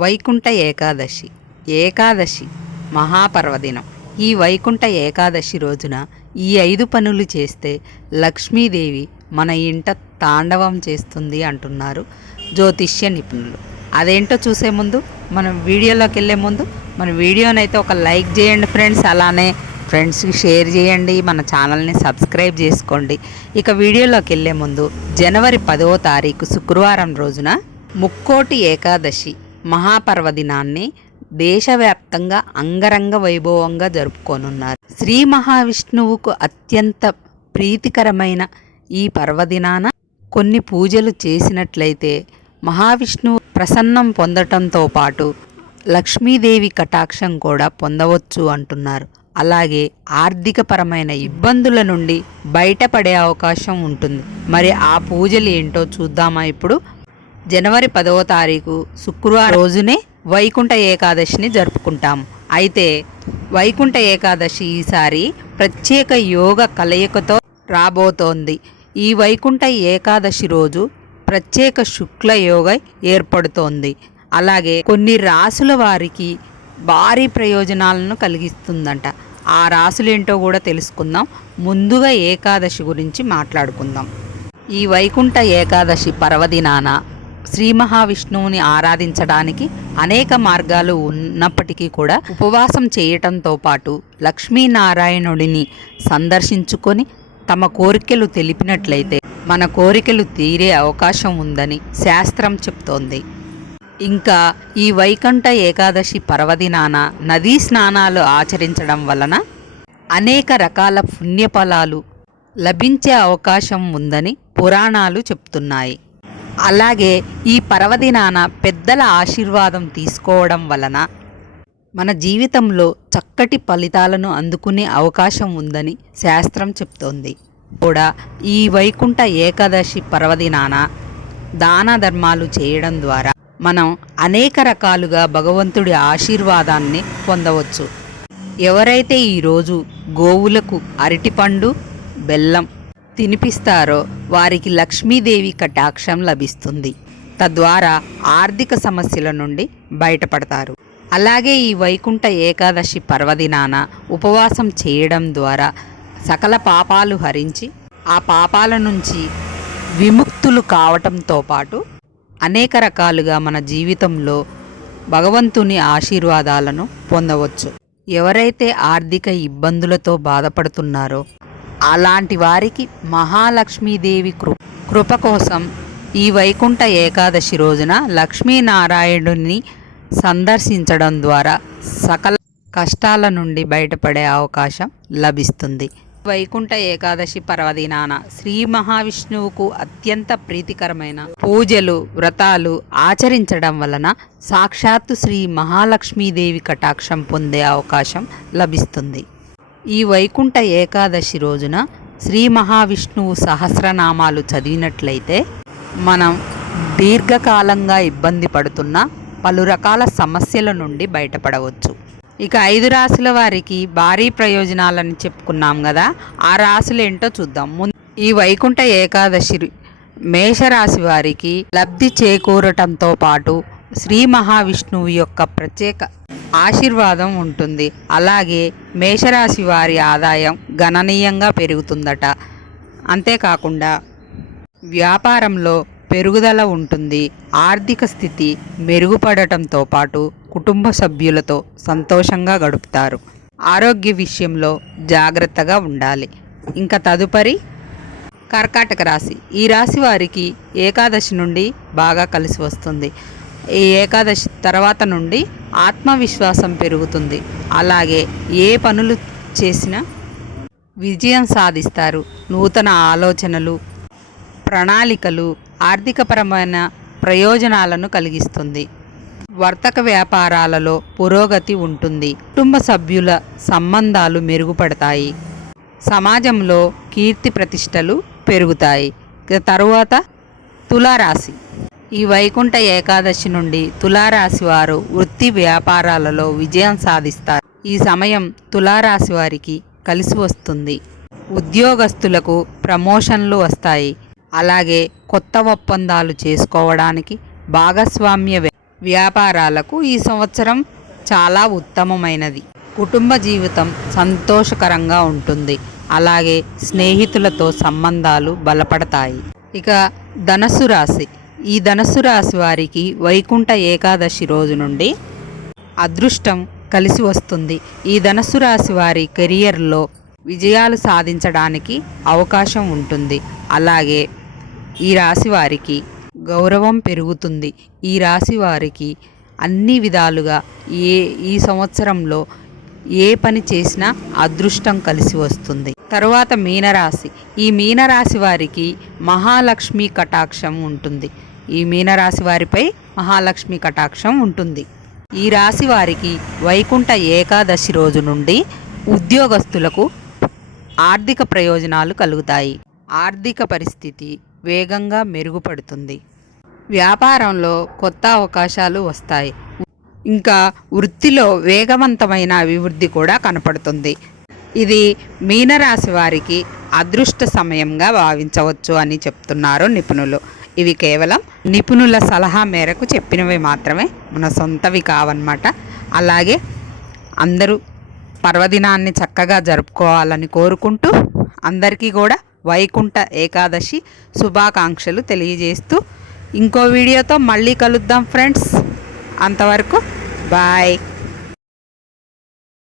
వైకుంఠ ఏకాదశి. ఏకాదశి మహాపర్వదినం. ఈ వైకుంఠ ఏకాదశి రోజున ఈ ఐదు పనులు చేస్తే లక్ష్మీదేవి మన ఇంట తాండవం చేస్తుంది అంటున్నారు జ్యోతిష్య నిపుణులు. అదేంటో చూసే ముందు మనం వీడియోలోకి వెళ్ళే ముందు మన వీడియోనైతే ఒక లైక్ చేయండి ఫ్రెండ్స్. అలానే ఫ్రెండ్స్కి షేర్ చేయండి మన ఛానల్ని సబ్స్క్రైబ్ చేసుకోండి. ఇక వీడియోలోకి వెళ్ళే ముందు జనవరి పదవ తారీఖు శుక్రవారం రోజున ముక్కోటి ఏకాదశి. మహాపర్వదినాన్ని దేశవ్యాప్తంగా అంగరంగ వైభవంగా జరుపుకోనున్నారు. శ్రీ మహావిష్ణువుకు అత్యంత ప్రీతికరమైన ఈ పర్వదినాన కొన్ని పూజలు చేసినట్లయితే మహావిష్ణువు ప్రసన్నం పొందటంతో పాటు లక్ష్మీదేవి కటాక్షం కూడా పొందవచ్చు అంటున్నారు. అలాగే ఆర్థికపరమైన ఇబ్బందుల నుండి బయటపడే అవకాశం ఉంటుంది. మరి ఆ పూజలు ఏంటో చూద్దామా ఇప్పుడు? జనవరి పదవ తారీఖు శుక్రవారం రోజునే వైకుంఠ ఏకాదశిని జరుపుకుంటాం. అయితే వైకుంఠ ఏకాదశి ఈసారి ప్రత్యేక యోగ కలయికతో రాబోతోంది. ఈ వైకుంఠ ఏకాదశి రోజు ప్రత్యేక శుక్ల యోగ ఏర్పడుతోంది. అలాగే కొన్ని రాసుల వారికి భారీ ప్రయోజనాలను కలిగిస్తుందంట. ఆ రాసులేంటో కూడా తెలుసుకుందాం. ముందుగా ఏకాదశి గురించి మాట్లాడుకుందాం. ఈ వైకుంఠ ఏకాదశి పర్వదినాన శ్రీ మహావిష్ణువుని ఆరాధించడానికి అనేక మార్గాలు ఉన్నప్పటికీ కూడా ఉపవాసం చేయటంతో పాటు లక్ష్మీనారాయణుడిని సందర్శించుకొని తమ కోరికలు తెలిపినట్లయితే మన కోరికలు తీరే అవకాశం ఉందని శాస్త్రం చెప్తోంది. ఇంకా ఈ వైకుంఠ ఏకాదశి పర్వదినాన నదీ స్నానాలు ఆచరించడం వలన అనేక రకాల పుణ్యఫలాలు లభించే అవకాశం ఉందని పురాణాలు చెప్తున్నాయి. అలాగే ఈ పర్వదినాన పెద్దల ఆశీర్వాదం తీసుకోవడం వలన మన జీవితంలో చక్కటి ఫలితాలను అందుకునే అవకాశం ఉందని శాస్త్రం చెప్తోంది. కూడా ఈ వైకుంఠ ఏకాదశి పర్వదినాన దాన ధర్మాలు చేయడం ద్వారా మనం అనేక రకాలుగా భగవంతుడి ఆశీర్వాదాన్ని పొందవచ్చు. ఎవరైతే ఈరోజు గోవులకు అరటిపండు బెల్లం తినిపిస్తారో వారికి లక్ష్మీదేవి కటాక్షం లభిస్తుంది. తద్వారా ఆర్థిక సమస్యల నుండి బయటపడతారు. అలాగే ఈ వైకుంఠ ఏకాదశి పర్వదినాన ఉపవాసం చేయడం ద్వారా సకల పాపాలు హరించి ఆ పాపాల నుంచి విముక్తులు కావటంతో పాటు అనేక రకాలుగా మన జీవితంలో భగవంతుని ఆశీర్వాదాలను పొందవచ్చు. ఎవరైతే ఆర్థిక ఇబ్బందులతో బాధపడుతున్నారో అలాంటి వారికి మహాలక్ష్మీదేవి కృ కృప కోసం ఈ వైకుంఠ ఏకాదశి రోజున లక్ష్మీనారాయణుని సందర్శించడం ద్వారా సకల కష్టాల నుండి బయటపడే అవకాశం లభిస్తుంది. వైకుంఠ ఏకాదశి పర్వదినాన శ్రీ మహావిష్ణువుకు అత్యంత ప్రీతికరమైన పూజలు వ్రతాలు ఆచరించడం వలన సాక్షాత్తు శ్రీ మహాలక్ష్మీదేవి కటాక్షం పొందే అవకాశం లభిస్తుంది. ఈ వైకుంఠ ఏకాదశి రోజున శ్రీ మహావిష్ణువు సహస్రనామాలు చదివినట్లయితే మనం దీర్ఘకాలంగా ఇబ్బంది పడుతున్న పలు రకాల సమస్యల నుండి బయటపడవచ్చు. ఇక ఐదు రాసుల వారికి భారీ ప్రయోజనాలని చెప్పుకున్నాం కదా ఆ రాసులు ఏంటో చూద్దాం. ముందు ఈ వైకుంఠ ఏకాదశి మేషరాశి వారికి లబ్ధి చేకూరటంతో పాటు శ్రీ మహావిష్ణువు యొక్క ప్రత్యేక ఆశీర్వాదం ఉంటుంది. అలాగే మేషరాశి వారి ఆదాయం గణనీయంగా పెరుగుతుందట. అంతేకాకుండా వ్యాపారంలో పెరుగుదల ఉంటుంది. ఆర్థిక స్థితి మెరుగుపడటంతో పాటు కుటుంబ సభ్యులతో సంతోషంగా గడుపుతారు. ఆరోగ్య విషయంలో జాగ్రత్తగా ఉండాలి. ఇంకా తదుపరి కర్కాటక రాశి. ఈ రాశి వారికి ఏకాదశి నుండి బాగా కలిసి వస్తుంది. ఈ ఏకాదశి తర్వాత నుండి ఆత్మవిశ్వాసం పెరుగుతుంది. అలాగే ఏ పనులు చేసినా విజయం సాధిస్తారు. నూతన ఆలోచనలు ప్రణాళికలు ఆర్థికపరమైన ప్రయోజనాలను కలిగిస్తుంది. వర్తక వ్యాపారాలలో పురోగతి ఉంటుంది. కుటుంబ సభ్యుల సంబంధాలు మెరుగుపడతాయి. సమాజంలో కీర్తి ప్రతిష్టలు పెరుగుతాయి. తరువాత తులారాశి. ఈ వైకుంఠ ఏకాదశి నుండి తులారాశి వారు వృత్తి వ్యాపారాలలో విజయం సాధిస్తారు. ఈ సమయం తులారాశి వారికి కలిసి వస్తుంది. ఉద్యోగస్తులకు ప్రమోషన్లు వస్తాయి. అలాగే కొత్త ఒప్పందాలు చేసుకోవడానికి భాగస్వామ్య వ్యాపారాలకు ఈ సంవత్సరం చాలా ఉత్తమమైనది. కుటుంబ జీవితం సంతోషకరంగా ఉంటుంది. అలాగే స్నేహితులతో సంబంధాలు బలపడతాయి. ఇక ధనస్సు రాశి. ఈ ధనస్సు రాశి వారికి వైకుంఠ ఏకాదశి రోజు నుండి అదృష్టం కలిసి వస్తుంది. ఈ ధనస్సు రాశి వారి కెరియర్లో విజయాలు సాధించడానికి అవకాశం ఉంటుంది. అలాగే ఈ రాశి వారికి గౌరవం పెరుగుతుంది. ఈ రాశి వారికి అన్ని విధాలుగా ఏ ఈ సంవత్సరంలో ఏ పని చేసినా అదృష్టం కలిసి వస్తుంది. తరువాత మీనరాశి. ఈ మీనరాశి వారికి మహాలక్ష్మి కటాక్షం ఉంటుంది. ఈ మీనరాశి వారిపై మహాలక్ష్మి కటాక్షం ఉంటుంది. ఈ రాశి వారికి వైకుంఠ ఏకాదశి రోజు నుండి ఉద్యోగస్తులకు ఆర్థిక ప్రయోజనాలు కలుగుతాయి. ఆర్థిక పరిస్థితి వేగంగా మెరుగుపడుతుంది. వ్యాపారంలో కొత్త అవకాశాలు వస్తాయి. ఇంకా వృత్తిలో వేగవంతమైన అభివృద్ధి కూడా కనపడుతుంది. ఇది మీనరాశి వారికి అదృష్ట సమయంగా భావించవచ్చు అని చెప్తున్నారు నిపుణులు. ఇవి కేవలం నిపుణుల సలహా మేరకు చెప్పినవి మాత్రమే మన సొంతవి కావన్నమాట. అలాగే అందరూ పర్వదినాన్ని చక్కగా జరుపుకోవాలని కోరుకుంటూ అందరికీ కూడా వైకుంఠ ఏకాదశి శుభాకాంక్షలు తెలియజేస్తూ ఇంకో వీడియోతో మళ్ళీ కలుద్దాం ఫ్రెండ్స్. అంతవరకు బాయ్.